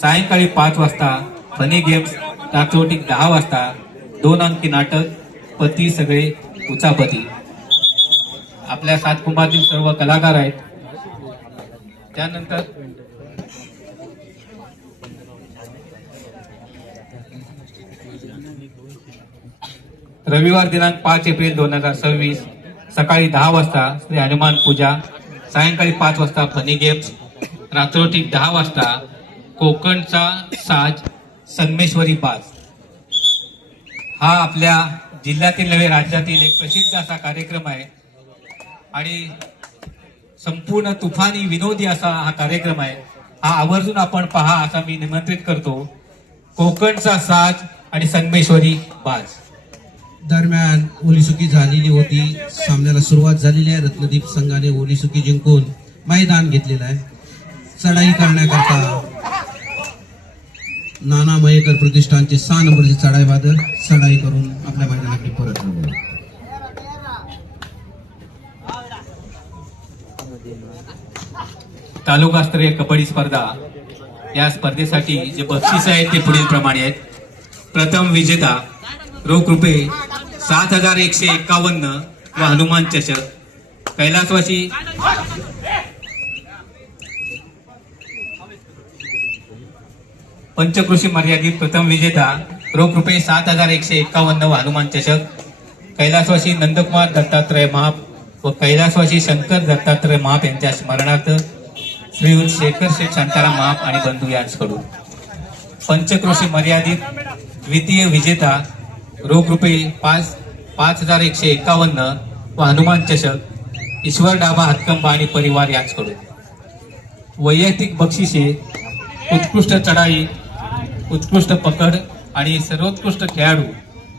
सायंकाळी 5 वाजता funny games, रात्रोटी 10 वाजता 2 अंकी नाटक पती सगळे उचापती. आपल्या 7 कुंभातील सर्व कलाकार आहेत. त्यानंतर रविवार दिनांक 5 एप्रिल 2026 सकाळी 10 वाजता श्री हनुमान पूजा, सायंकाळी 5 वाजता फनी गेम्स, रात्रोटी 10 वाजता कोकणचा साज संगमेश्वरी बाज. हा आपल्या जिल्ह्यातील नव्हे राज्यातील एक प्रसिद्ध असा कार्यक्रम आहे आणि संपूर्ण तुफानी विनोदी असा हा कार्यक्रम आहे. हा आवर्जून आपण पहा असा मी निमंत्रित करतो. कोकणचा साज आणि संगमेश्वरी बाज. दरम्यान ओलीसुकी झालेली होती. सामन्याला सुरुवात झालेली आहे. रत्नदीप संघाने ओलीसुकी जिंकून मैदान घेतलेलं आहे. चढाई करण्याकरता नाना मयेकर प्रतिष्ठानचे 6 नंबरचे चढाई बादल चढाई करून आपल्या मैदानाकडे परत आले. तालुकास्तरीय कबड्डी स्पर्धा. या स्पर्धेसाठी जे बक्षीस आहेत ते पुढील प्रमाणे आहेत. प्रथम विजेता रोख रुपये 7,151 व हनुमान चषक. कैलासवासी पंचकृषी मर्यादित प्रथम विजेता रोख रुपये 7,151 व हनुमान चषक. कैलासवासी नंदकुमार दत्तात्रय महाप व कैलासवासी शंकर दत्तात्रय महाप यांच्या स्मरणार्थ श्रीयुत शेखर शेठ शांताराम महाप आणि बंधू यांच्याकडून. पंचकृषी मर्यादित द्वितीय विजेता रोख रुपये 5,151 व हनुमान चषक ईश्वर डाबा हातकंबा आणि परिवार यांच्याकडून. वैयक्तिक बक्षिसे उत्कृष्ट चढाई, उत्कृष्ट पकड आणि सर्वोत्कृष्ट खेळाडू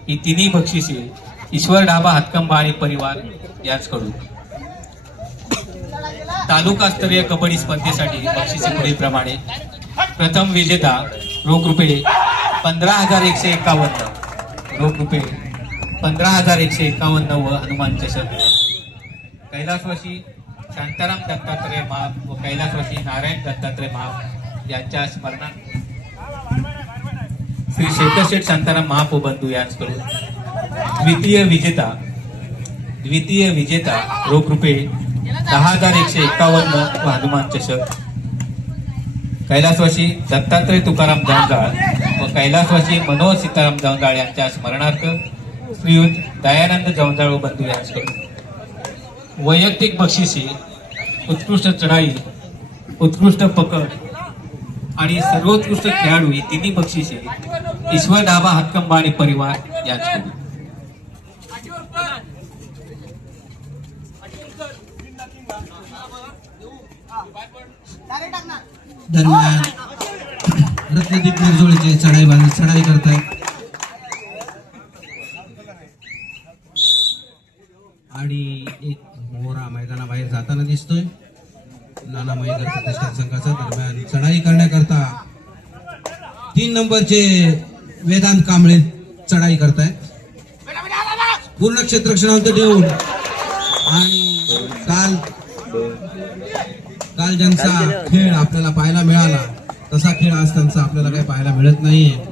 ही तिन्ही बक्षिसे ईश्वर डाबा हातकंबा आणि परिवार यांच्याकडून. तालुकास्तरीय कबड्डी स्पर्धेसाठी बक्षिसे पुढील प्रमाणे. प्रथम विजेता रोख रुपये 15,151 रोख रुपये 15,151 व हनुमान चषक. कैलासवासी शांताराम दत्तात्रय महाप व कैलासवासी नारायण दत्तात्रय महाप यांच्या स्मरणार्थ श्री शेखर शेठ शांताराम महाप व बंधू यांच्याकडून. द्वितीय विजेता रोख रुपये 10,151 व हनुमान चषक. कैलासवासी दत्तात्रय तुकाराम जवंजाळ व कैलासवासी मनोहर सीताराम जवंजाळ यांच्या स्मरणार्थ श्रीयुत दयानंद जवंजाळ व बंधू यांच्याकडून. वैयक्तिक बक्षिसे उत्कृष्ट चढाई, उत्कृष्ट पकड आणि सर्वोत्कृष्ट खेळाडू ही तिन्ही बक्षिसे ईश्वर डाबा हातकंबा आणि परिवार यांच्याकडून. दरम्यान रत्नदीप निर्जोळीचे चढाई बांधून चढाई करतायत आणि एक मोरा मैदानाबाहेर जाताना दिसतोय. नाना मयेकर प्रतिष्ठान संघाचा. दरम्यान चढाई करण्याकरता 3 नंबरचे वेदांत कांबळे चढाई करतायत पूर्ण क्षेत्ररक्षणांत देऊन. आणि काल ज्यांचा खेळ आपल्याला पाहायला मिळाला तसा खेळ आज त्यांचा आपल्याला काही पाहायला मिळत नाहीये.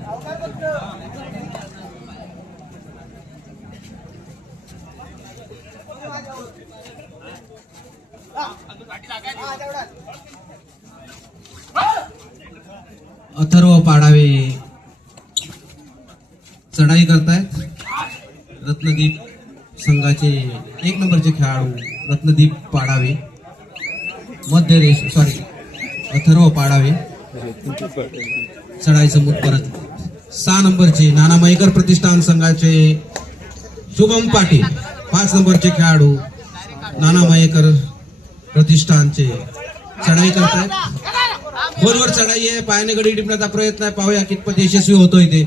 अथर्व पाडावे चढाई करतायत. रत्नदीप संघाचे 1 नंबरचे खेळाडू रत्नदीप पाडावे अथर्व पाडावे चढाईचं मूठ परत. 6 नंबरचे नाना मयेकर प्रतिष्ठान संघाचे शुभम पाटील 5 नंबरचे खेळाडू नाना मयेकर प्रतिष्ठानचे चढाई करतायत. खोलवर चढाई आहे. पायाने गडी टिपण्याचा प्रयत्न आहे. पाहूया कितपत यशस्वी होतोय ते.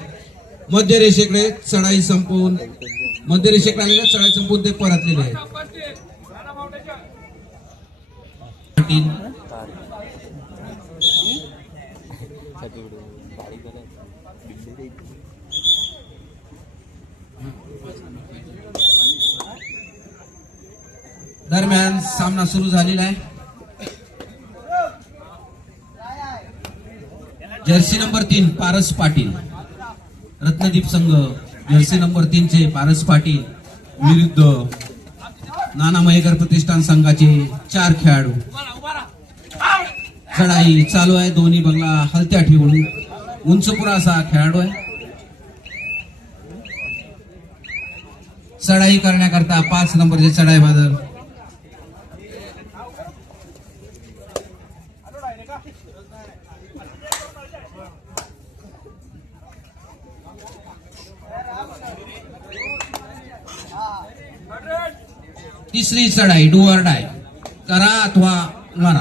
मध्य रेषेकडे चढाई संपवून चढाई संपवून ते परतलेले आहेत. दरम्यान सामना सुरू झालेला आहे. जर्सी नंबर 3 पारस पाटील, रत्नदीप संघ जर्सी नंबर 3 चे पारस पाटील विरुद्ध नाना मयेकर प्रतिष्ठान संघाचे 4 खेळाडू. चढाई चालू आहे, दोन्ही बंगला हलत्या ठेवून. उंचपुरा असा खेळाडू आहे. चढाई करण्याकरता 5 नंबरचे चढाई बादल. तिसरी चढाई डू ऑर डाय, करा अथवा मरा.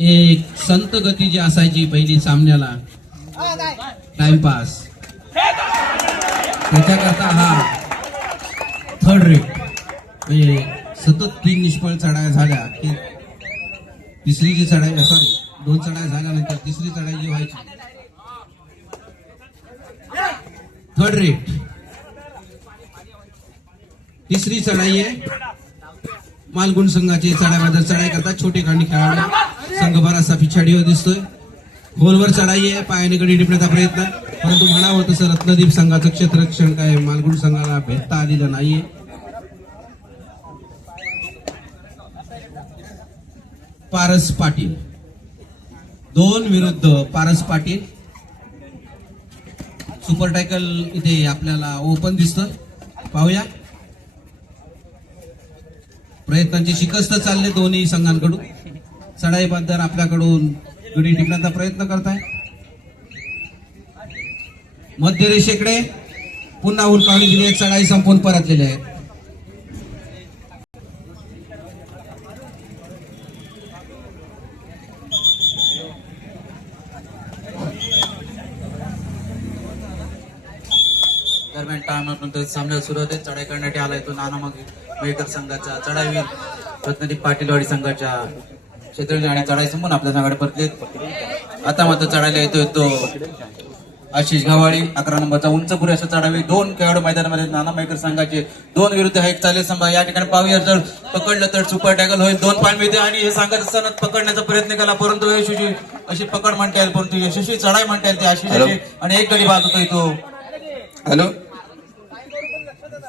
एक संत गती जी असायची पहिली सामन्याला टाइमपास, त्याच्याकरता हा थर्ड रेट. म्हणजे सतत 3 निष्फळ चढाया झाल्या की तिसरी जी चढाई, सॉरी 2 चढाई झाल्यानंतर तिसरी चढाई जी व्हायची थर्ड रेट. तिसरी चढाई आहे मालगुण संघाची. चढाईबद्दल चढाई करतात छोटे कांडी खेळाडू. संघ बराचसा पिछाडीवर दिसतोय. खोलवर चढाई आहे, पायाने गडी टिपण्याचा प्रयत्न, परंतु म्हणावं तसं रत्नदीप संघाचं क्षेत्ररक्षण काय मालगुण संघाला भेटता आलेलं नाहीये. पारस पाटील 2 विरुद्ध पारस पाटील. सुपर टायकल इथे आपल्याला ओपन दिसतं, पाहूया. प्रयत्नांची शिकस्त चालले दोन्ही संघांकडून. चढाईबद्दल आपल्याकडून गडी टिपण्याचा प्रयत्न करताय. मध्य रेषेकडे पुन्हा उलकावणी दिली आहे. चढाई संपून परतलेली आहे. दरम्यान टायमानंतर सामन्याला सुरुवात आहे. चढाई करण्यात आलाय तो नाना मयेकर संघाचा चढाईवीर रत्नदीप पाटीलवाडी संघाच्या क्षेत्ररक्षण आणि चढाई संपून आपल्या संघाकडे परतलेत. आता मात्र चढायला येतोय तो आशिष गव्हाळी 11 नंबरचा उंचपुरी असा चढावी. 2 खेळाडू मैदानामध्ये नाना मयेकर संघाचे 2 विरुद्ध 1 चालेल संभा. या ठिकाणी पाहूया, जर पकडलं तर सुपर टॅकल होईल. 2 पॉईंट मिळते आणि हे सांगत असताना पकडण्याचा प्रयत्न केला, परंतु यशस्वी अशी पकड म्हणता येईल, परंतु यशस्वी चढाई म्हणता येईल ती आशिषाची. आणि 1 गडी बाद होतोय तो. हॅलो,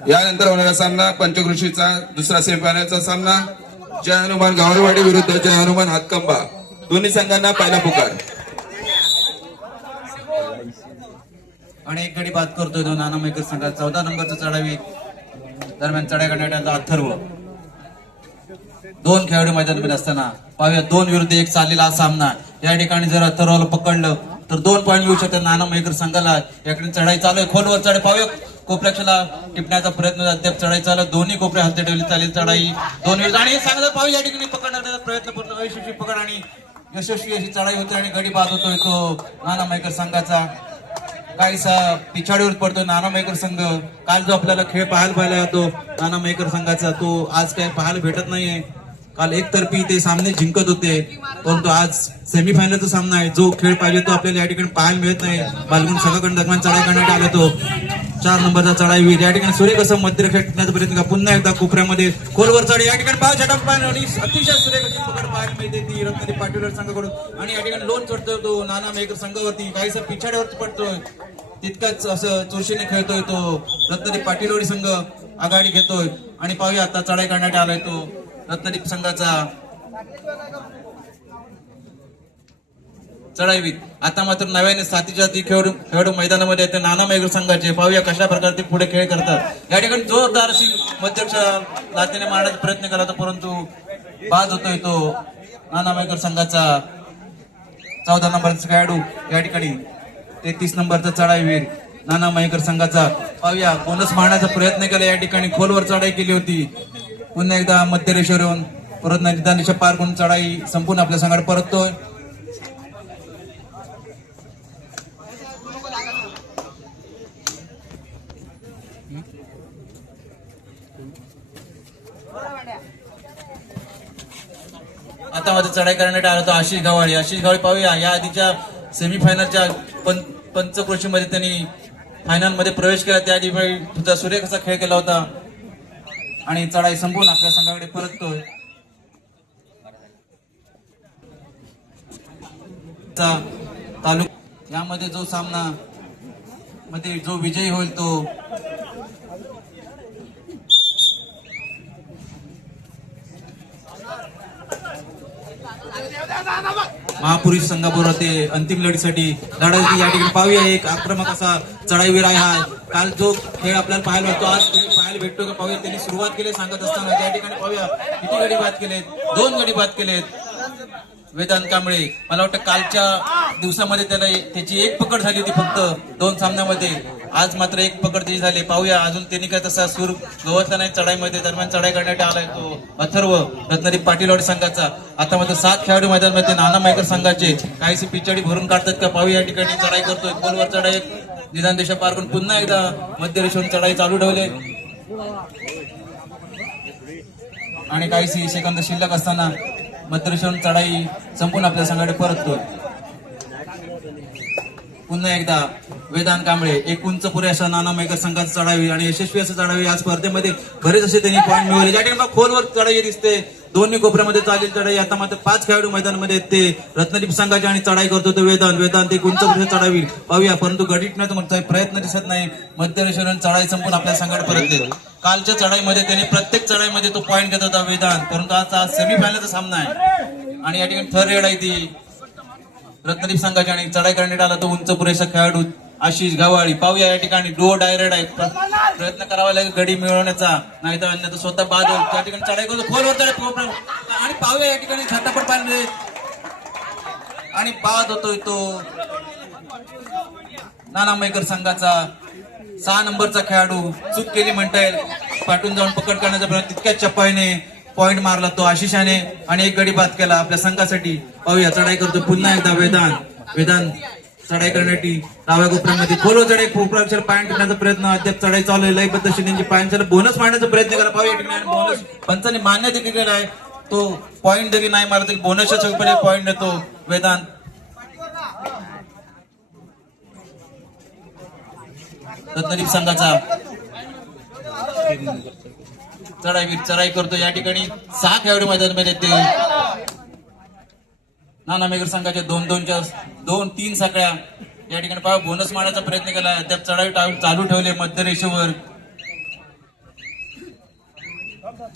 यानंतर होणारा सामना पंचकृषीचा दुसरा सेमीफायनलचा सामना जय हनुमान गावरवाडी विरुद्ध जय हनुमान हातकंबा. दोन्ही संघांना पहिला पुकार. आणि 1 गडी बाद करतोय तो नाना मयेकर संघात. 14 नंबरचा चढावी. दरम्यान चढाई करण्यात आला अथर्व. 2 खेळाडू मैदानामध्ये असताना पाहूया 2 विरुद्ध 1 चाललेला हा सामना. या ठिकाणी जर अथर्वला पकडलं तर 2 पॉईंट मिळू शकतात नाना मयेकर संघाला. याकडे चढाई चालू आहे, खोलवर चढाई. पाहूया कोपऱ्याला टिपण्याचा प्रयत्न, अद्याप चढाई चालू. दोन्ही कोपरे हलते ठेवली चालेल चढाई. 2 विरुद्ध आणि सांगत पाहू या ठिकाणी पकडण्याचा प्रयत्न करतो, अयशस्वी पकड आणि यशस्वी अशी चढाई होते आणि गडी बाद होतोय तो नाना मयेकर संघाचा. काहीसा पिछाडीवर पडतो नाना मयेकर संघ. काल जो आपल्याला खेळ पाहायला होतो नाना मयेकर संघाचा, तो आज काही पाहायला भेटत नाहीये. काल एकतर्फी ते सामने जिंकत होते, परंतु आज सेमीफायनलचा सामना आहे. जो खेळ पाहिजे तो आपल्याला या ठिकाणी पाहायला मिळत नाही. बालगुण संघाकडून दरम्यान चढाई करण्यात आला तो 4 नंबरचा चढाईवीर. या ठिकाणी सुरेख असं मध्यरेषा टिकण्याचा प्रयत्न का. पुन्हा एकदा कोपऱ्यामध्ये खोलवर चढ. या ठिकाणी पाव छटाक पाय आणि अतिशय सुरेख अशी पकड पाहायला मिळते ती रत्नदीप पाटील संघाकडून. आणि या ठिकाणी लोन चढतोय तो नाना मयेकर संघावरती. काहीसा पिछाड्यावरती पडतोय, तितकाच असं चुरशीने खेळतोय तो रत्नदीप पाटीलवाडी संघ. आघाडी घेतोय आणि पाहूया आता चढाई करण्यात आलाय तो रत्नदीप संघाचा चढाईवीर. आता मात्र नव्याने साथीच्या खेळाडू मैदानामध्ये येते नाना मयेकर संघाचे. पाहूया कशा प्रकारे ते पुढे खेळ करतात. या ठिकाणी जोरदार अशी मध्यक्षा लाथेने मारण्याचा प्रयत्न केला होता, परंतु बाद होतोय तो नाना मयेकर संघाचा 14 नंबरचा खेळाडू. या ठिकाणी 33 नंबरचा चढाईवीर नाना मयेकर संघाचा. पाहूया बोनस मारण्याचा प्रयत्न केला. या ठिकाणी खोलवर चढाई केली होती. पुन्हा एकदा मध्य रेषेवर येऊन परत निदान रेषा पार करून चढाई संपूर्ण आपल्या संघात परततोय. आता मध्ये चढाई करण्यात आला होता आशिष गव्हाळी. आशिष गव्हाळी पाहूया या आधीच्या सेमीफायनलच्या पंचक्रोशीमध्ये त्यांनी फायनल मध्ये प्रवेश केला. त्या ठिकाणी तुझा सुरेख असा खेळ केला होता आणि चढाई संपून आपल्या संघाकडे परततोय. तालुका यामध्ये जो सामना मध्ये जो विजयी होईल तो महापुरुष संघाबरोबर ते अंतिम लढीसाठी लढाई या ठिकाणी पाहूया. एक आक्रमक असा चढाईवीर आहे हा. काल जो खेळ आपल्याला पाहायला भेटतो आज खेळ पाहायला भेटतो का पाहूया. त्यांनी सुरुवात केली सांगत असताना त्या ठिकाणी पाहूया किती गडी बाद केलेत. 2 गडी बाद केलेत वेदांत कांबळे. मला वाटतं कालच्या दिवसामध्ये त्याची एक पकड झाली होती फक्त 2 सामन्यामध्ये. आज मात्र एक पकड त्याची झाली. पाहूया अजून त्यांनी काय तसा सूर गवतला नाही चढाईमध्ये. दरम्यान चढाई करण्यात आलाय तो अथर्व रत्नागिरी पाटीलवाडी संघाचा. आता मात्र 7 खेळाडू मैदानामध्ये नाना मयेकर संघाचे काहीशी पिचडी भरून काढतात का पाहूया. या ठिकाणी चढाई करतोय खोलवर चढाई निदान देशा पार करून पुन्हा एकदा मध्य रेषेवरून चढाई चालू ठेवले आणि काहीशी सेकंद शिल्लक असताना मध्य रेषेवरून चढाई संपूर्ण आपल्या संघाकडे परततोय. पुन्हा एकदा वेदांत कांबळे एक उंच पुरे अशा नाना मयेकर संघाचा चढावी आणि यशस्वी असं चढावी. या स्पर्धेमध्ये बरेच असे त्यांनी पॉईंट मिळवले. ज्या ठिकाणी खोलवर चढाई दिसते दोन्ही कोपऱ्यामध्ये चालेल चढाई. आता मात्र 5 खेळाडू मैदानामध्ये आहेत ते रत्नदीप संघाचे आणि चढाई करतो तो वेदांत एक उंच पुरे चढावी पाहूया. परंतु गडीटण्याचा म्हणतोय प्रयत्न दिसत नाही. मध्य रेषेवरून चढाई संपून आपल्या संघाकडे परतले. कालच्या चढाईमध्ये त्यांनी प्रत्येक चढाईमध्ये तो पॉईंट घेत होता वेदांत. परंतु आता सेमीफायनलचा सामना आहे आणि या ठिकाणी थर्ड रेड आहे ती रत्नदीप संघाची आणि चढाई करण्यात आला तो उंच पुरेसा खेळाडू आशिष गव्हाळी. पाहूया या ठिकाणी डो डायरेक्ट आहे. प्रयत्न करावा लागेल गडी मिळवण्याचा नाही तर अन्यथा स्वतः बाद होईल. त्या ठिकाणी चढाई करतो खोलवर चढाई आणि पाहूया या ठिकाणी झटापट पाहिजे आणि बाद होतोय तो नाना मयेकर संघाचा 6 नंबरचा खेळाडू. चूक केली म्हणता येईल. पाठून जाऊन पकड करण्याचा प्रयत्न तितक्याच चप्पाईने पॉइंट मारला तो आशिषाने आणि एक गडी बाद केला आपल्या संघासाठी. पाहूया चढाई करतो पुन्हा एकदा वेदांत चढाई करण्यासाठी डाव्या कोपऱ्यामध्ये खोलवर चढाई कोपऱ्यावर पॉईंट करण्याचा प्रयत्न अद्याप चढाई चालू आहे. लयबद्ध शिंदेची पॉईंटला बोनस मारण्याचा प्रयत्न करा. पाहूया ठिकाणी बोनस पंचाने मान्य देखील केलेला आहे. तो पॉईंट जरी नाही मारला तरी बोनसच्या चौकडी पॉईंट देतो वेदांत. रत्नदीप संघाचा चढाई करतो. या ठिकाणी 6 खेळाडू मैदानामध्ये ते नाना मयेकर संघाच्या 2-3 साखळ्या या ठिकाणी पाहा बोनस मारण्याचा प्रयत्न केला. अद्याप चढाई चालू ठेवले मध्य रेषेवर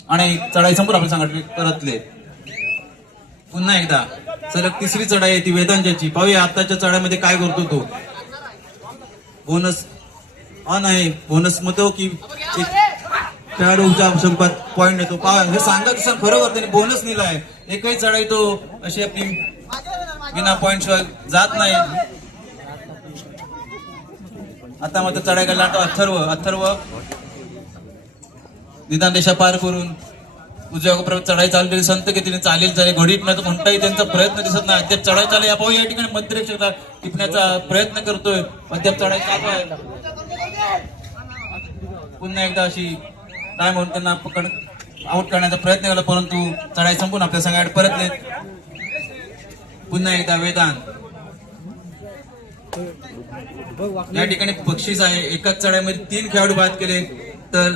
आणि चढाई संपूर्ण आपल्या संघाकडे परतले. पुन्हा एकदा सलग 3री चढाई आहे ती वेदांच्याची. पाहूया आताच्या चढाईमध्ये काय करतो तो. बोनस ऑन आहे. बोनस मध्ये की खेळाडूच्या स्वरूपात पॉईंट येतो. हे सांगत असं खरोखर त्यांनी बोनस दिला आहे. एकही चढाई तो अशी आपली बिना पॉईंट शिवाय जात नाही. आता मात्र चढाई करायला अथर्व निदान देशा पार करून उजव्या कोपऱ्यावर चढाई चालू केली. संत गतीने चालेल घडीत नाही तर कोणताही त्यांचा प्रयत्न दिसत नाही. अद्याप चढाई चालू या पाहू या ठिकाणी मध्य रेषेला टिपण्याचा प्रयत्न करतोय. अद्याप चढाई चालू आहे. पुन्हा एकदा अशी काय म्हणून त्यांना पकड आउट करण्याचा प्रयत्न केला परंतु चढाई संपून आपल्या संघाकडे परतले. पुन्हा एकदा वेदांत या ठिकाणी बक्षीस आहे. एकाच चढाईमध्ये 3 खेळाडू बाद केले तर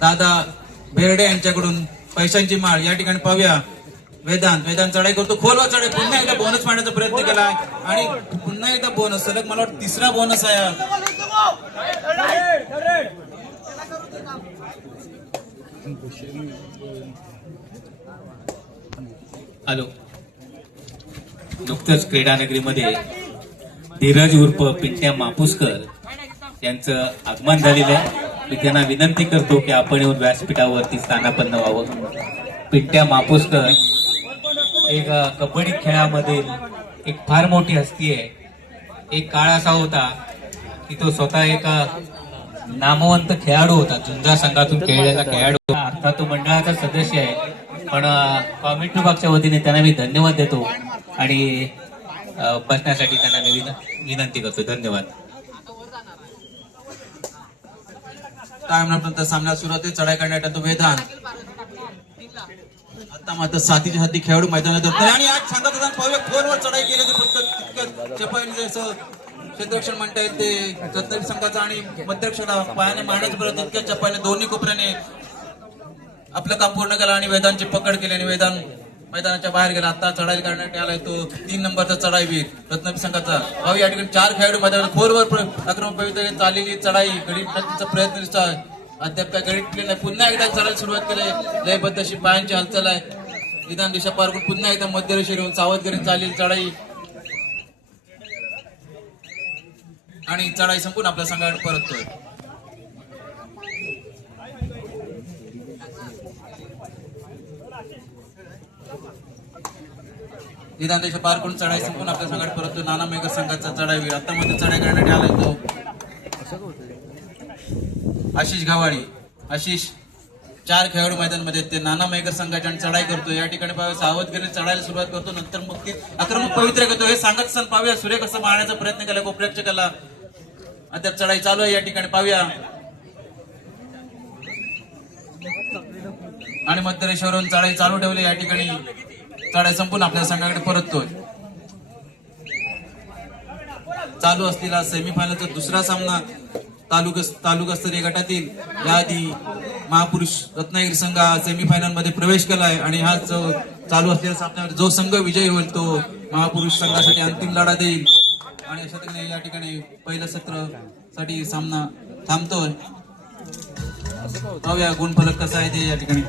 दादा बेर्डे यांच्याकडून पैशांची माळ. या ठिकाणी पाहूया वेदांत चढाई करतो खोलवर चढाई. पुन्हा एकदा बोनस मारण्याचा प्रयत्न केला आणि पुन्हा एकदा बोनस सलग मला वाटतं 3रा बोनस आहे. हॅलो. नुकतंच क्रीडानगरीमध्ये धीरज उर्फ पिंट्या मापुसकर यांचं आगमन झालेलं आहे. मी त्यांना विनंती करतो की आपण येऊन व्यासपीठावरती स्थानापन्न व्हावं. पिंट्या मापुसकर एक कबड्डी खेळामधील एक फार मोठी हस्ती आहे. एक काळ असा होता की तो स्वतः एक नामवंत खेळाडू होता. झुंजा संघातून खेळलेला खेळाडू. आता तो मंडळाचा सदस्य आहे पण कॉमेंट्री विभागाच्या वतीने त्यांना मी धन्यवाद देतो आणि बसण्यासाठी त्यांना मी विनंती करतो. धन्यवाद. टाइम सामना सुरू होते. चढाई करण्यात येतो वेदांत. आता मात्र साथीच्या हाती खेळाडू मैदानात होते आणि आज सांगत होता पाहूया खोलवर चढाई केली फक्त चपाईने जसं क्षेत्ररक्षण म्हणता येईल ते रत्नागिरी संघाचा आणि मध्यरक्षकाला पायाने मारण्याचा प्रयत्न इतक्या चपाईने दोन्ही कोपऱ्याने आपलं काम पूर्ण केलं आणि वेदांची पकड केली आणि वेदांत मैदानाच्या बाहेर गेला. आता चढाई करण्यात आलाय तो 3 नंबरचा चढाईवीर रत्नागिरी संघाचा. भाऊ या ठिकाणी 4 खेळाडू मैदानात खोलवर आक्रमक पवित्र चाललेली चढाई गडी प्रतीचा प्रयत्न दिसतोय. अद्याप काय गडी टिकले नाही. पुन्हा एकदा चढायला सुरुवात केली. लयबद्ध अशी पायांची हालचाल आहे. निदान दिशा पार करून पुन्हा एकदा मध्यरेषेवर येऊन सावधगिरीने चाललेली चढाई आणि चढाई संपून आपल्या संघाकडे परततोय. निदान देश पार करून चढाई संपून आपल्या संघाकडे परततो. नाना मेघर संघाचा चढाईवीर आता मध्ये चढाई करण्यात आलाय तो आशिष गावाळी. आशिष 4 खेळाडू मैदानामध्ये ते नाना मेघर संघाच्या चढाई करतो. या ठिकाणी पाहूया सावधगिरीने चढायला सुरुवात करतो. नंतर मग ती आक्रमक पवित्र करतो. हे सांगत असताना पाहूया सूर्य कसं मारण्याचा प्रयत्न केला गोप्रेक्षकाला. अद्याप चढाई चालू आहे. या ठिकाणी पाहूया आणि मध्यरेषेवरून चढाई चालू ठेवली. या ठिकाणी चढाई संपून आपल्या संघाकडे परततोय. चालू असलेला सेमीफायनलचा दुसरा सामना तालुकास्तरीय गटातील याआधी महापुरुष रत्नागिरी संघ सेमीफायनल मध्ये प्रवेश केलाय आणि हा चालू असलेल्या सामन्यामध्ये जो संघ विजयी होईल तो महापुरुष संघासाठी अंतिम लढा देईल. आणि अशा तऱ्हेने या ठिकाणी पहिलं सत्र साठी सामना थांबतोय. पाहूया गुणफलक कसा आहे ते या ठिकाणी.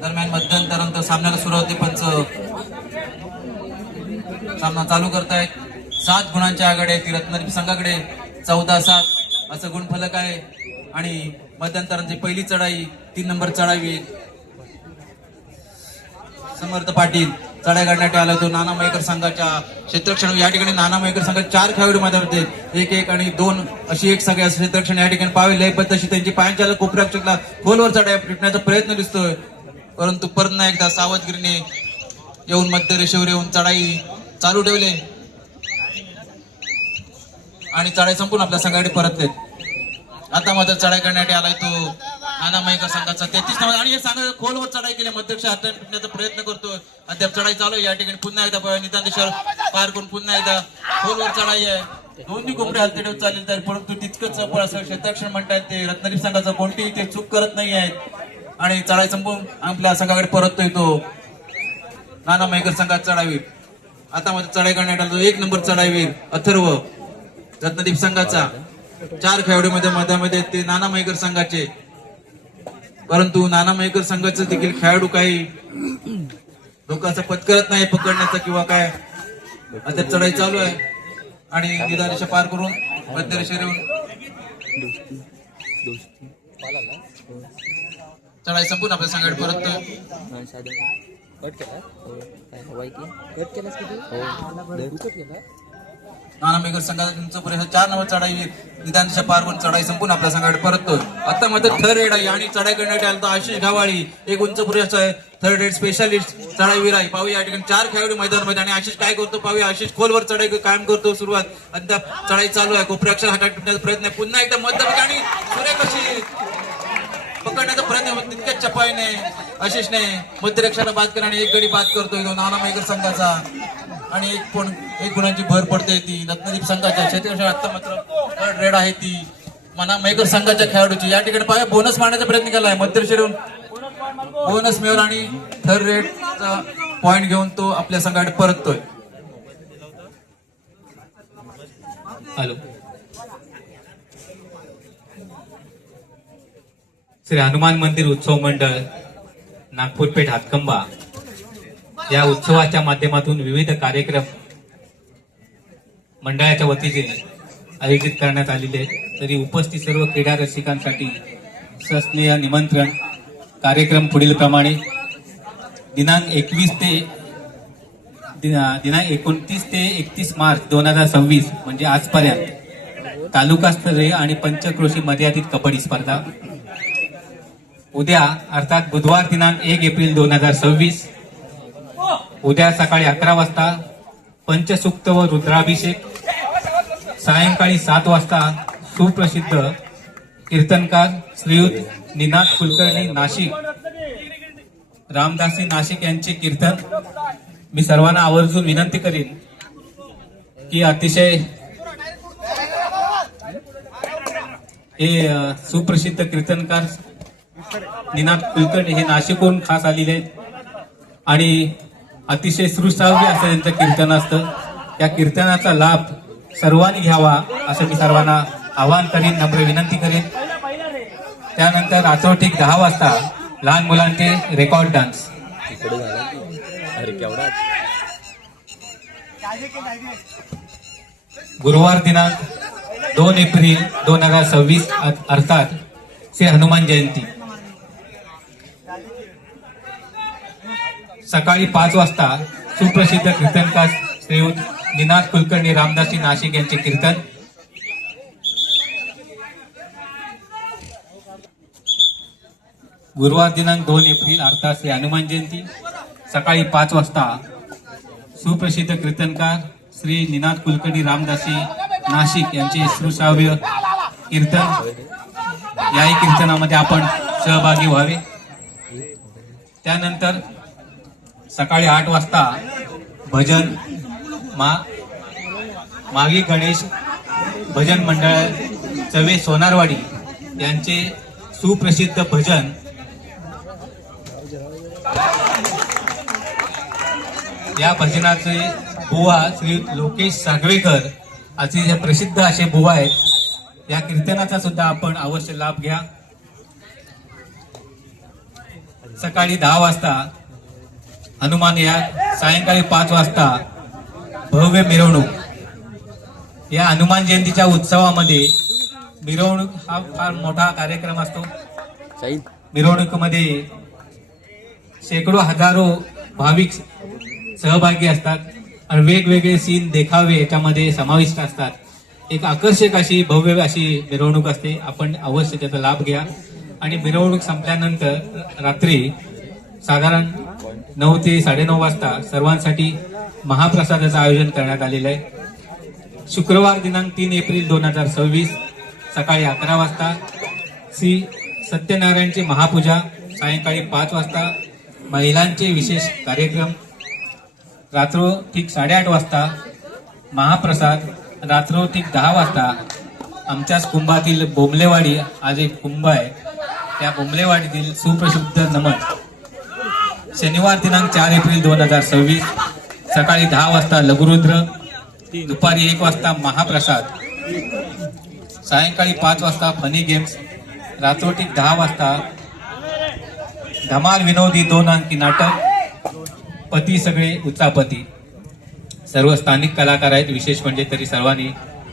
दरम्यान मध्यंतरानंतर सामन्याला सुरुवाती पंच सामना चालू करतायत. 7 गुणांच्या आघाडी आहे ती रत्नागिरी संघाकडे. 14-7 असं गुणफलक आहे. आणि मध्यंतरांची पहिली चढाई 3 नंबर चढावी समर्थ पाटील चढाई करण्यात आला तो नाना मयेकर संघाच्या क्षेत्ररक्षण. या ठिकाणी नाना मयेकर संघात 4 खेळाडू मैदानात होते. 1-1 आणि 2 अशी एक सगळ्या क्षेत्ररक्षण या ठिकाणी पाहावे. लयबद्ध अशी त्यांची पायांच्या कोपऱ्याक्षकला खोलवर चढाई टिकण्याचा प्रयत्न दिसतोय. परंतु परत एकदा सावधगिरीने येऊन मध्यरेषेवर येऊन चढाई चालू ठेवले आणि चढाई संपून आपल्या संघाकडे परतले. आता मध्ये चढाई करण्यात आलाय तो नाना मयेकर संघाचा 33 नंबर आणि हे सांगा खोलवर चढाई केली. मध्यक्ष हाताने टिकण्याचा प्रयत्न करतोय. अद्याप चढाई चालू आहे. या ठिकाणी पुन्हा एकदा निदान देशावर पार करून पुन्हा एकदा खोलवर चढाई आहे. दोन्ही कोपरे हलते ठेवत चालेल तर परंतु तितकंच चपळ असं क्षेत्ररक्षण म्हणतायत ते रत्नागिरी संघाचा. कोणतीही ते चूक करत नाही आहेत आणि चढाई संपून आपल्या संघाकडे परततोय तो नाना मयेकर संघाचा चढाईवीर. आता मध्ये चढाई करण्यात आला 1 नंबर चढाईवीर अथर्व रत्नदीप संघाचा. 4 खेळाडू मध्ये ते नाना मयेकर संघाचे. परंतु नाना मयेकर संघाचे देखील खेळाडू काही लोकांचा पत्करत नाही पकडण्याचा किंवा काय. अद्याप चढाई चालू आहे आणि निदान रेषा पार करून मध्यरेषेवर येऊन चढाई संपून आपल्या संघाकडे परततोय. नाना मेघर संघाचा तुमचं पुरेसा 4 नंबर चढाई निदान दिशा पार करून चढाई संपून आपल्या संघाकडे परततोय. आता मध्ये थर्ड रेड आहे आणि चढाई करण्यात आला तर आशिष गावाळी एक उंच पुरेसा आहे. थर्ड रेड स्पेशालिस्ट चढाईवीर आहे. पाहूया या ठिकाणी 4 खेळाडू मैदानामध्ये आणि आशिष काय करतो पाहूया. आशिष खोलवर चढाई कायम करतो. सुरुवात अद्याप चढाई चालू आहे. कोपऱ्याक्षर हातात टिपण्याचा प्रयत्न पुन्हा एकदा मध्य ठिकाणी सुरेख अशी पकडण्याचा प्रयत्न तितक्याच चपाईने आशिषने मध्यरेषेला बाद केला आणि एक गडी बाद करतोय तो नाना मयेकर संघाचा आणि 1 गुणांची भर पडते ती रत्नदीप संघाच्या क्षेत्ररक्षण. आता मात्र थर्ड रेड आहे ती नाना मयेकर संघाच्या खेळाडूची. या ठिकाणी पाहूया बोनस मारण्याचा प्रयत्न केला आहे. मध्यरेषेवरून बोनस मिळवला आणि थर्ड रेडचा पॉइंट घेऊन तो आपल्या संघाकडे परततोय. हॅलो. श्री हनुमान मंदिर उत्सव मंडळ नागपूर पेठ हातकंबा या उत्सवाच्या माध्यमातून विविध कार्यक्रम मंडळाच्या वतीने आयोजित करण्यात आलेले आहेत. तरी उपस्थित सर्व क्रीडा रसिकांसाठी सस्नेह निमंत्रण. कार्यक्रम पुढील प्रमाणे दिनांक 29 ते 31 मार्च 2026 म्हणजे आजपर्यंत तालुकास्तरीय आणि पंचक्रोशी मर्यादित कबड्डी स्पर्धा. उद्या अर्थात बुधवार दिनांक 1 एप्रिल 2026 उद्या सकाळी 11 वाजता पंचसूक्त व रुद्राभिषेक. सायंकाळी 7 वाजता सुप्रसिद्ध कीर्तनकार श्रीयुत निनाद कुलकर्णी नाशिक रामदासी नाशिक यांचे कीर्तन. मी सर्वांना आवर्जून विनंती करीन की अतिशय हे सुप्रसिद्ध कीर्तनकार निनाद कुलकर्णी हे नाशिकहून खास आलेले आहेत आणि अतिशय श्रुश्राव्य असं त्यांचं कीर्तन असतं. या कीर्तनाचा लाभ सर्वांनी घ्यावा असं मी सर्वांना आवाहन करीन, नम्र विनंती करीन. त्यानंतर रात्र ठीक 10 वाजता लहान मुलांचे रेकॉर्ड डान्स. गुरुवार दिनांक 2 एप्रिल 2026 अर्थात श्री हनुमान जयंती. सकाळी 5 वाजता सुप्रसिद्ध कीर्तनकार श्रीयुत निनाद कुलकर्णी रामदासी नाशिक यांचे कीर्तन. गुरुवार दिनांक 2 एप्रिल अर्थात श्री हनुमान जयंती. सकाळी 5 वाजता सुप्रसिद्ध कीर्तनकार श्री निनाद कुलकर्णी रामदासी नाशिक यांचे श्रुश्राव्य कीर्तन. याही कीर्तनामध्ये आपण सहभागी व्हावे. त्यानंतर सकाळी 8 वाजता भजन मागी गणेश भजन मंडळ चवे सोनारवाडी यांचे सुप्रसिद्ध भजन. या भजनाचे बुवा श्री लोकेश सागवेकर असे प्रसिद्ध असे बुवा आहेत. या कीर्तनाचा सुद्धा आपण अवश्य लाभ घ्या. सकाळी 10 वाजता हनुमान याग. सायंकाळी 5 वाजता भव्य मिरवणूक. या हनुमान जयंतीच्या उत्सवामध्ये मिरवणूक हा फार मोठा कार्यक्रम असतो. मिरवणुकीमध्ये शेकडो हजारो भाविक सहभागी असतात आणि वेगवेगळे सीन देखावे याच्यामध्ये समाविष्ट असतात. एक आकर्षक अशी भव्य अशी मिरवणूक असते. आपण अवश्य त्याचा लाभ घ्या. आणि मिरवणूक संपल्यानंतर रात्री साधारण 9 ते 9:30 वाजता सर्वांसाठी महाप्रसादाचं आयोजन करण्यात आलेलं आहे. शुक्रवार दिनांक 3 एप्रिल 2026 सकाळी 11 वाजता श्री सत्यनारायणची महापूजा. सायंकाळी 5 वाजता महिलांचे विशेष कार्यक्रम. रात्र ठीक 8:30 वाजता महाप्रसाद. रात्र ठीक 10 वाजता आमच्याच कुंभातील बोंबलेवाडी, आज एक कुंभ आहे त्या बोंबलेवाडीतील सुप्रसिद्ध नमन. शनिवार दिनांक 4 एप्रिल 2026 सकाळी 10 वाजता लघुरुद्र. दुपारी 1 वाजता महाप्रसाद. सायंकाळी 5 वाजता फनी गेम्स. रात्र ठीक 10 वाजता धमाल विनोदी 2 अंकी नाटक पती सगळे उचापती. सर्व स्थानिक कलाकार आहेत. विशेष म्हणजे तरी सर्वांनी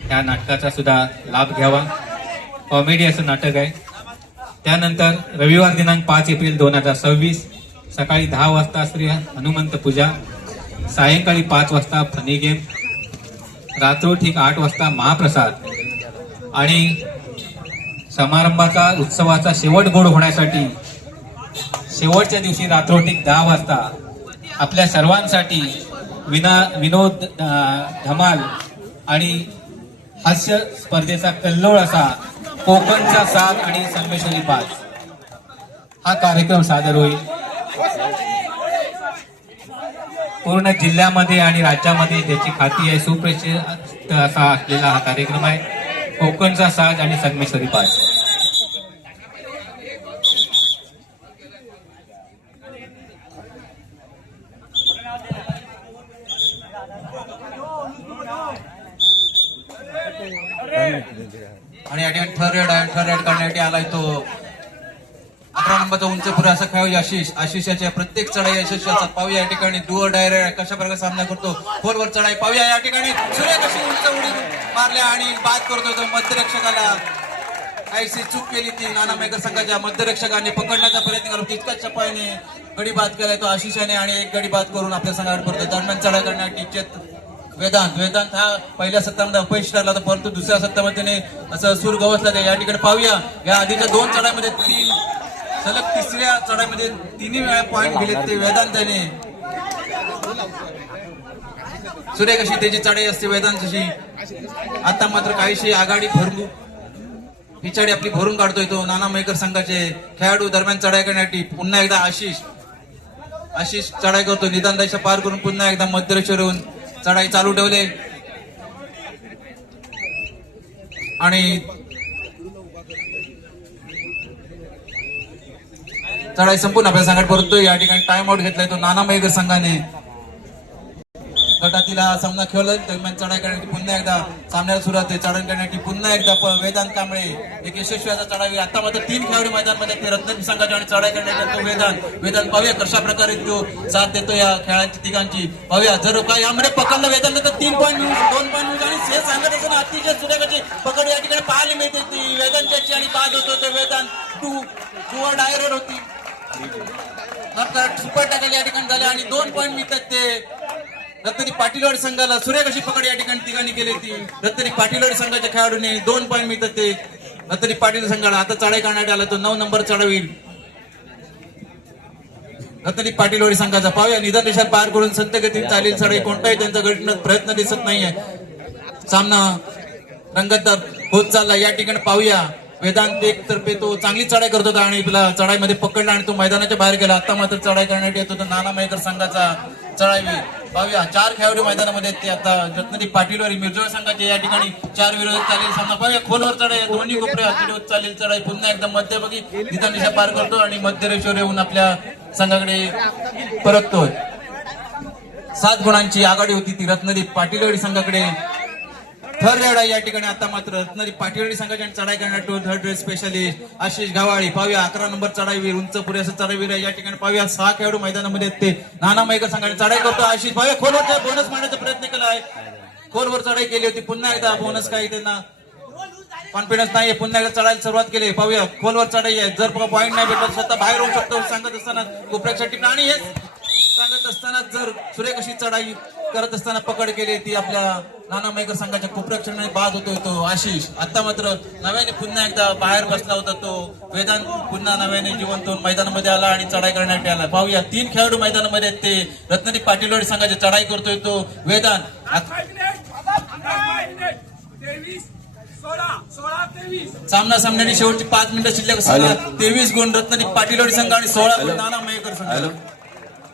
या नाटकाचा सुद्धा लाभ घ्यावा. कॉमेडी असं नाटक आहे. त्यानंतर रविवार दिनांक 5 एप्रिल 2026 सकाळी 10 वाजता श्री हनुमंत पूजा. सायंकाळी 5 वाजता फनी गेम. रात्र ठीक 8 वाजता महाप्रसाद. आणि समारंभाचा उत्सवाचा शेवट गोड होण्यासाठी शेवटच्या दिवशी रात्र ठीक 10 वाजता आपल्या सर्वांसाठी विनोद धमाल आणि हास्य स्पर्धेचा कल्लोळ असा कोकणचा साज आणि संगमेश्वरी बाज हा कार्यक्रम सादर होईल. पूर्ण जिल्ह्यामध्ये आणि राज्यामध्ये त्याची ख्याती आहे. सुप्रसिद्ध असा असलेला हा कार्यक्रम आहे. कोकणचा साज आणि संगमेश्वरी बाज. आणि या ठिकाणी थर्ड रेड करण्यासाठी आलाय तो 11 नंबरचा उंचपुरा असा खेळाडू आशिषाच्या प्रत्येक चढाई यशस्वी पाहूया. या ठिकाणी डुअर डायरेक्ट कशा प्रकारे सामना करतो. खोलवर चढाई पाहूया. या ठिकाणी सूर्य कशी उंच उडी मारल्या आणि बाद करतो तो मध्यरक्षकाला. काहीशी चूक केली ती नाना मेकर संघाच्या मध्यरक्षकाने पकडण्याचा प्रयत्न करतो. तितकाच चपाईने गडी बाद केलाय तो आशिषाने आणि एक गडी बाद करून आपल्या संघावर पडतो. दरम्यान चढाई करण्यासाठी वेदांत हा पहिल्या सत्तामध्ये अपयश ठरला होता, परंतु दुसऱ्या सत्तामध्ये असं सूर गवसला. या ठिकाणी पाहूया या आधीच्या 2 चढाईमध्ये 3 सलग तिसऱ्या चढाईमध्ये 3 वेळा पॉईंट गेले ते वेदांताने. सूर्य कशी त्याची चढाई असते वेदांतशी. आता मात्र काहीशी आघाडी भरली पिछाडी आपली भरून काढतोय तो नाना मयेकर संघाचे खेळाडू. दरम्यान चढाई करण्यासाठी पुन्हा एकदा आशिष चढाई करतो. निदानदाच्या पार करून पुन्हा एकदा मध्यरेषेवर येऊन चढाई चालू ठेवले. आणि चढाई संपूर्ण आपल्या संघात परततो. या ठिकाणी टाइम आउट घेतलाय तो नाना मयेकर संघाने. गटातील हा सामना खेळला दरम्यान चढाई करण्याची पुन्हा एकदा सामन्याला सुरुवात आहे. चढाई करण्याची पुन्हा एकदा वेदांत कांबळे एक यशस्वी असा चढाई. आता मात्र 3 खेळाडू मैदानामध्ये ते रत्नागिरी संघाचे आणि चढाई करण्याचा तो वेदांत पाहूया कशा प्रकारे तो साथ देतो या खेळांची तिघांची. पाहूया जर काय यामध्ये पकडलं वेदांत तर 3 पॉईंट मिळू 2 पॉईंट मिळू आणि हे सांगत असताना अतिशय सुरेखाची पकड या ठिकाणी पाहायला मिळते. ती वेदांतची आणि बाद होतो तो वेदांत 2 डायरेक्ट होती. सुपर टॅकल या ठिकाणी झाले आणि 2 पॉईंट मिळतात ते रत्नागिरी पाटीलवाडी संघाला. सुरेख अशी पकड या ठिकाणी तिघांनी केली. ती रत्नागिरी पाटीलवाडी संघाच्या खेळाडूने 2 पॉईंट मिळतात ते रत्नागिरी पाटील संघाला. आता चढाई करण्यात आला तो 9 नंबर चढावील रत्नागिरी पाटीलवाडी संघाचा. पाहूया निदान देशात पार करून संत गतीने चालेल चढाई. कोणताही त्यांचा घडण्यात प्रयत्न दिसत नाहीये. सामना रंगतदार होत चालला. या ठिकाणी पाहूया वेदांत एक तर्फे तो चांगली चढाई करत होता आणि आपला चढाईमध्ये पकडला आणि तो मैदानाच्या बाहेर गेला. आता मात्र चढाई करण्यात येत होता नाना मयेकर संघाचा चढावी. पाहूया 4 खेळाडू मैदानामध्ये ते आता रत्नागिरी पाटीलवाडी मिरजोळ संघाचे या ठिकाणी 4 विरोधात चालेल सामना. पाहूया खोलवर चढाई दोन्ही कोपरे हाती होत चालेल चढाई. पुन्हा एकदा मध्यभागी निदान दिशा पार करतो आणि मध्य रेषेवर येऊन आपल्या संघाकडे परततोय. 7 गुणांची आघाडी होती ती रत्नागिरी पाटीलवाडी संघाकडे. थर्ड रेड आहे या ठिकाणी. आता मात्र रत्नागिरी पाटीलवाडी संघाच्या चढाई करण्यात थर्ड रेड स्पेशलिस्ट आशिष गावाळी. पाहूया 11 नंबर चढाईवीर उंच पुरेसा चढाईवीर आहे या ठिकाणी. पाहूया 6 खेळाडू मैदानामध्ये ते नाना मयेकर संघाने चढाई करतो. आशिष पाहूया खोलवर बोनस मारण्याचा प्रयत्न केला आहे. खोलवर चढाई केली होती. पुन्हा एकदा बोनस काही त्यांना कॉन्फिडन्स नाही. पुन्हा एकदा चढायला सुरुवात केली. पाहूया खोलवर चढाई आहे. जर पॉईंट नाही भेटत स्वतः बाहेर होऊ शकतो सांगत असताना कोपऱ्याच्या टीम आणि हे सांगत असताना जर सुरेख अशी चढाई करत असताना पकड केली ती आपल्या नाना मयेकर संघाच्या कोपऱ्याक्षणाने बाद होतोय तो आशिष. आता मात्र नव्याने पुन्हा एकदा बाहेर बसला होता तो वेदांत. पुन्हा नव्याने जिवंत होऊन मैदानामध्ये आला आणि चढाई करण्यात आला. पाहूया 3 खेळाडू मैदानामध्ये ते रत्नागिरी पाटीलवाडी संघाची चढाई करतोय तो वेदांत. सामन्याने शेवटची 5 मिनिटं शिल्लक असताना 23 गुण रत्नागिरी पाटीलवाडी संघ आणि 16 गुण नाना मयेकर संघ.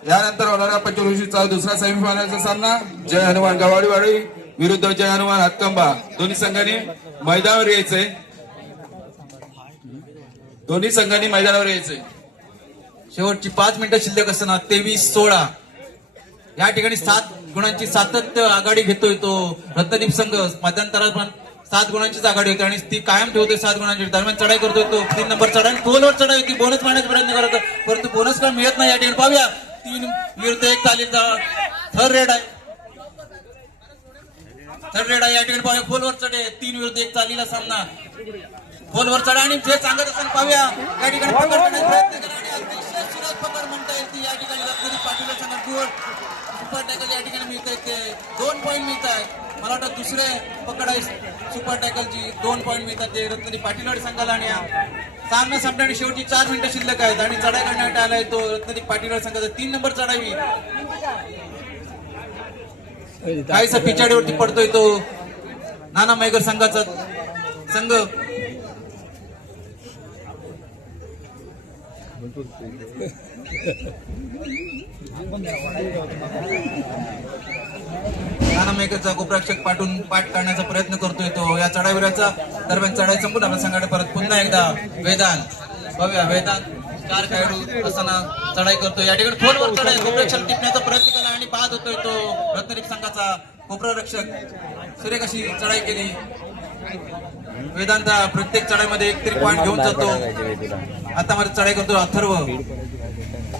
यानंतर होणारा पंचक्रोशीचा दुसरा सेमीफायनलचा सामना जय हनुमान गावाडीवाडी विरुद्ध जय हनुमान हातकंबा. दोन्ही संघांनी मैदानावर यायचंय. दोन्ही संघांनी मैदानावर यायचंय. शेवटची 5 मिनिटं शिल्लक असताना 23-16 या ठिकाणी 7 गुणांची सातत्य आघाडी घेतोय तो रत्नदीप संघ. मध्यंतरात पण 7 गुणांचीच आघाडी होती आणि ती कायम ठेवतोय 7 गुणांची. दरम्यान चढाई करतोय तो 3 नंबर चढाई. खोलवर चढाई होती. बोनस मारण्याचा प्रयत्न करत परंतु बोनस काय मिळत नाही. या ठिकाणी पाहूया 3 विरुद्ध 1 चालेल थर्ड रेड आहे. थर्ड रेड आहे या ठिकाणी. पाहूया खोलवर चढाई 3 विरुद्ध 1 चालीला सामना. खोलवर चढा आणि जे सांगत असताना पाहूया या ठिकाणी पकड करण्याचा प्रयत्न करा आणि अतिशय सुरेख पकड म्हणता येईल ती या ठिकाणी रत्नागिरी पाटील संघ गोल सुपर टॅकल या ठिकाणी मिळत आहेत. ते 2 पॉईंट मिळत आहेत. मला वाटतं दुसरे पकड आहे सुपर टॅकलची. 2 पॉईंट मिळतात ते रत्नागिरी पाटीलवाडी संघाला. आणि सामना संपण्याने शेवटी 4 मिनिटं शिल्लक आहेत आणि चढाई करण्यात आलाय तो रत्नागिरी पाटीलवाडी संघाचा 3 नंबर चढावी. काहीसा पिछाडीवरती पडतोय तो नाना मयेकर संघाचा संघ. नाना मयेकरचा गोप्राक्षक पाठ काढण्याचा प्रयत्न करतोय तो या चढाईवरचा. दरम्यान चढाई संपूर्ण आपल्या संघाकडे परत पुन्हा एकदा वेदांत. बघूया वेदांत 4 खेळाडू असताना चढाई करतोय या ठिकाणी. खोलवर चढाई गोप्राक्षक टिपण्याचा प्रयत्न केला आणि बाद होतोय तो रत्नागिरी संघाचा गोप्रारक्षक. सुरेख अशी चढाई केली. वेदांत प्रत्येक चढाईमध्ये 1 तरी पॉईंट घेऊन जातो. आता मध्ये चढाई करतो अथर्व.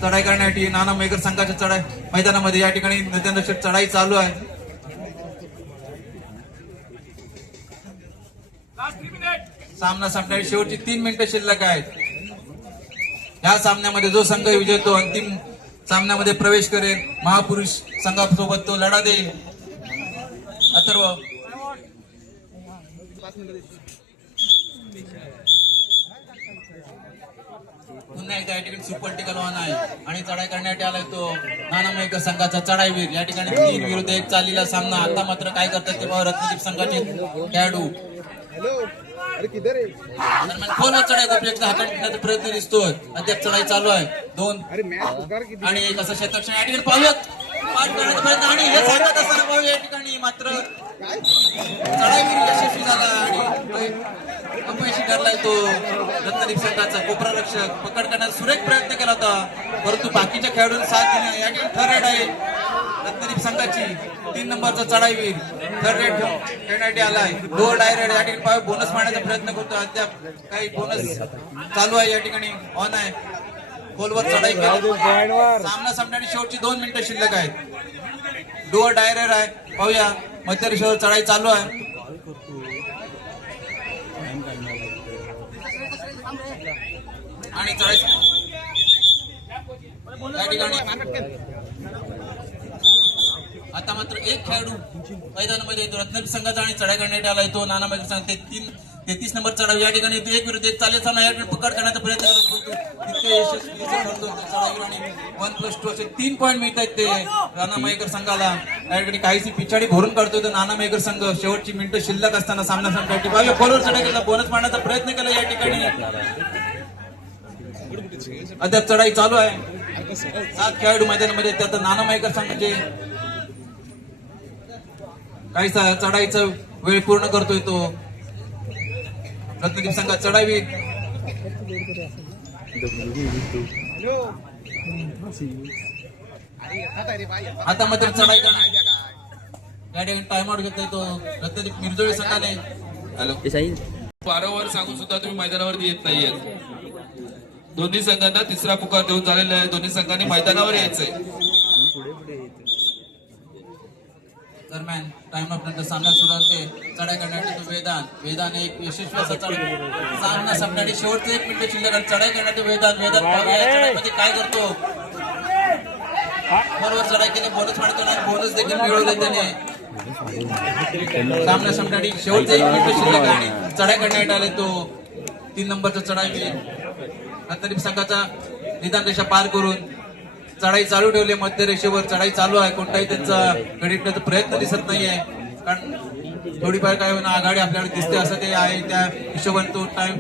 चढाई करण्यासाठी नाना मयेकर संघाच्या चढाई मैदानामध्ये या ठिकाणी नद्यांना चढाई चालू आहे. सामना संपण्याची शेवटची 3 मिनिटं शिल्लक आहेत. या सामन्यामध्ये जो संघ विजय तो अंतिम सामन्यामध्ये प्रवेश करेल. महापुरुष संघासोबत तो लढा देईल. अथर्व पुन्हा एकदा या ठिकाणी सुपर टिकलवान आहे आणि चढाई करण्यात आलाय तो नाना मयेकर संघाचा चढाईवीर. या ठिकाणी 3 विरुद्ध 1 चालीला सामना. आता मात्र काय करतात तेव्हा रत्नदीप संघाचे खेळाडू दरम्यान खोलवर चढाई गोप्याचा हातात घेण्याचा प्रयत्न दिसतोय. अद्याप चढाई चालू आहे. 2 आणि 1 असं क्षेत्ररक्षण या ठिकाणी पाहूयात. पाठ करण्याचा प्रयत्न आणि हे सांगत असताना भाऊ या ठिकाणी मात्र चढाईवीर यशस्वी झाला आणि अपयशी ठरलाय तो रत्नदीप संघाचा कोपरा रक्षक. पकड करण्याचा सुरेख प्रयत्न केला होता परंतु बाकीच्या खेळाडूंनी साथ दिली. या ठिकाणी थर्ड रेड आहे रत्नदीप संघाची. 3 नंबरचा चढाईवीर थर्ड रेड खेळण्यासाठी आलाय. डोअर डायरेक्ट या ठिकाणी बोनस मारण्याचा प्रयत्न करतो. अद्याप काही बोनस चालू आहे या ठिकाणी ऑन आहे. खोलवर चढाई केली. सामना संपण्याची शेवटची 2 मिनिटं शिल्लक आहेत. डोअर डायरेक्ट आहे पाहूया. मध्य रेषेवर चढाई चालू आहे. आणि चढाई या ठिकाणी आता मात्र एक खेळाडू मैदानामध्ये येतो रत्नदीप संघाचा आणि चढाई करण्यात आला येतो. नाना मैकर संघ 33 नंबर चढाव या ठिकाणी येतो. 1 विरुद्ध 1 चालेल सामना या ठिकाणी पकड करण्याचा प्रयत्न करतो. तितके यशस्वी ठरतो चढाईवर आणि 1+2 असे 3 पॉईंट मिळत आहेत ते नाना मैकर संघाला. या ठिकाणी काहीशी पिछाडी भरून काढतोय तर नाना मैकर संघ शेवटची मिनिटं शिल्लक असताना सामना संपण्यासाठी खोलवर चढाई केला. बोनस मारण्याचा प्रयत्न केला या ठिकाणी. अद्याप चढाई चालू आहे. 7 खेळाडू मैदानामध्ये त्यात नाना मैकर संघाचे काही चढाईचा वेळ पूर्ण करतोय तो रत्नदीप संघात चढावी. आता मात्र चढाई या ठिकाणी टाइमआउट घेतोय तो रत्नदीप मिरजोळी संघाने. हॅलो, वारंवार सांगून सुद्धा तुम्ही मैदानावरती येत नाहीयेत. दोन्ही संघांना तिसरा पुकार देऊन झालेला आहे. दोन्ही संघांनी मैदानावर यायचंय. दरम्यान टाइम ऑफ नंतर सामना सुरू होते. चढाई करण्यासाठी तो वेदान एक यशस्वी असा सामना संपण्यासाठी शेवटचे 1 मिनिट शिल्लक आणि चढाई करण्यासाठी वेदान पाहूया या चढाईमध्ये काय करतो. बरोबर चढाई केली. बोनस मारतो आणि बोनस देखील मिळवले त्याने. सामना संपण्यासाठी शेवटचे 1 मिनिट शिल्लक आणि चढाई करण्यात आले तो 3 नंबरचा चढाईवीर रत्नदीप संघाचा निदान रेषा पार करून चढाई चालू ठेवली. मध्य रेषेवर चढाई चालू आहे. कोणताही त्यांचा गडीण्याचा प्रयत्न दिसत नाहीये कारण थोडीफार काय होणार आघाडी आपल्याकडे दिसते असं ते आहे. त्या हिशोबाने तो टाइम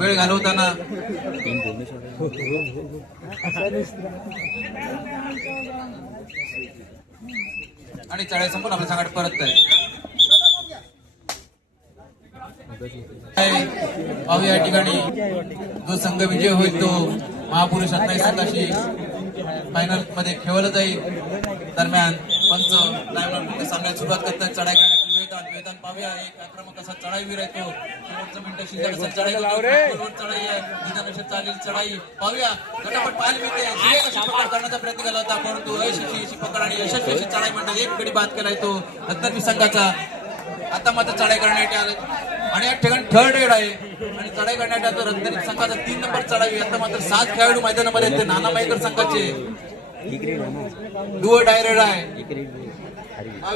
वेळ घालवताना आणि चढाई संपून आपल्या संघात परत आहे. पाहू या ठिकाणी जो संघ विजय होईल तो महापुरुष 27 संघाशी फायनल मध्ये खेळवला जाईल. दरम्यान पंच टाइमआउट सामन्यात सुरुवात करतात. चढाई करण्याची वेदान पाहूया. एक आक्रमक असा चढाईवीर आहे तो. शेवटचं मिनिटं शिल्लक असा चढाई चढाई आहे. निदान चालेल चढाई पाहूया. गटापट पाहायला मिळते. अशी पकड करण्याचा प्रयत्न केला होता परंतु अयशस्वी अशी पकड आणि यशस्वी अशी चढाई म्हणतात. 1 गडी बाद केलाय तो रत्नदीप संघाचा. आता मात्र चढाई करण्यात आले आणि या ठिकाणी थर्ड रेड आहे आणि चढाई करण्यात आलं. रत्नदीप संघाचा 3 नंबर चढाई. आता मात्र 7 खेळाडू मैदानामध्ये आहेत. नाना मैकर संघाचे डुअर डायरेक्ट आहे.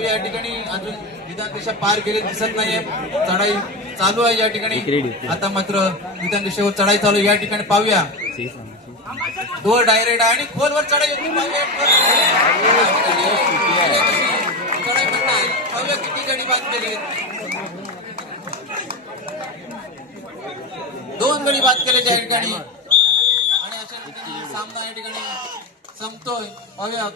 या ठिकाणी अजून निदान दिशा पार केली दिसत नाहीये. चढाई चालू आहे या ठिकाणी. आता मात्र निदान दिशेवर चढाई चालू या ठिकाणी पाहूया. डुअर डायरेक्ट आहे आणि खोलवर चढाई होती. चढाई म्हणताय पाहूया किती गडी बाद केली. 2 गडी बाद केले त्या ठिकाणी आणि अशा सामना या ठिकाणी संपतोय. पाहूया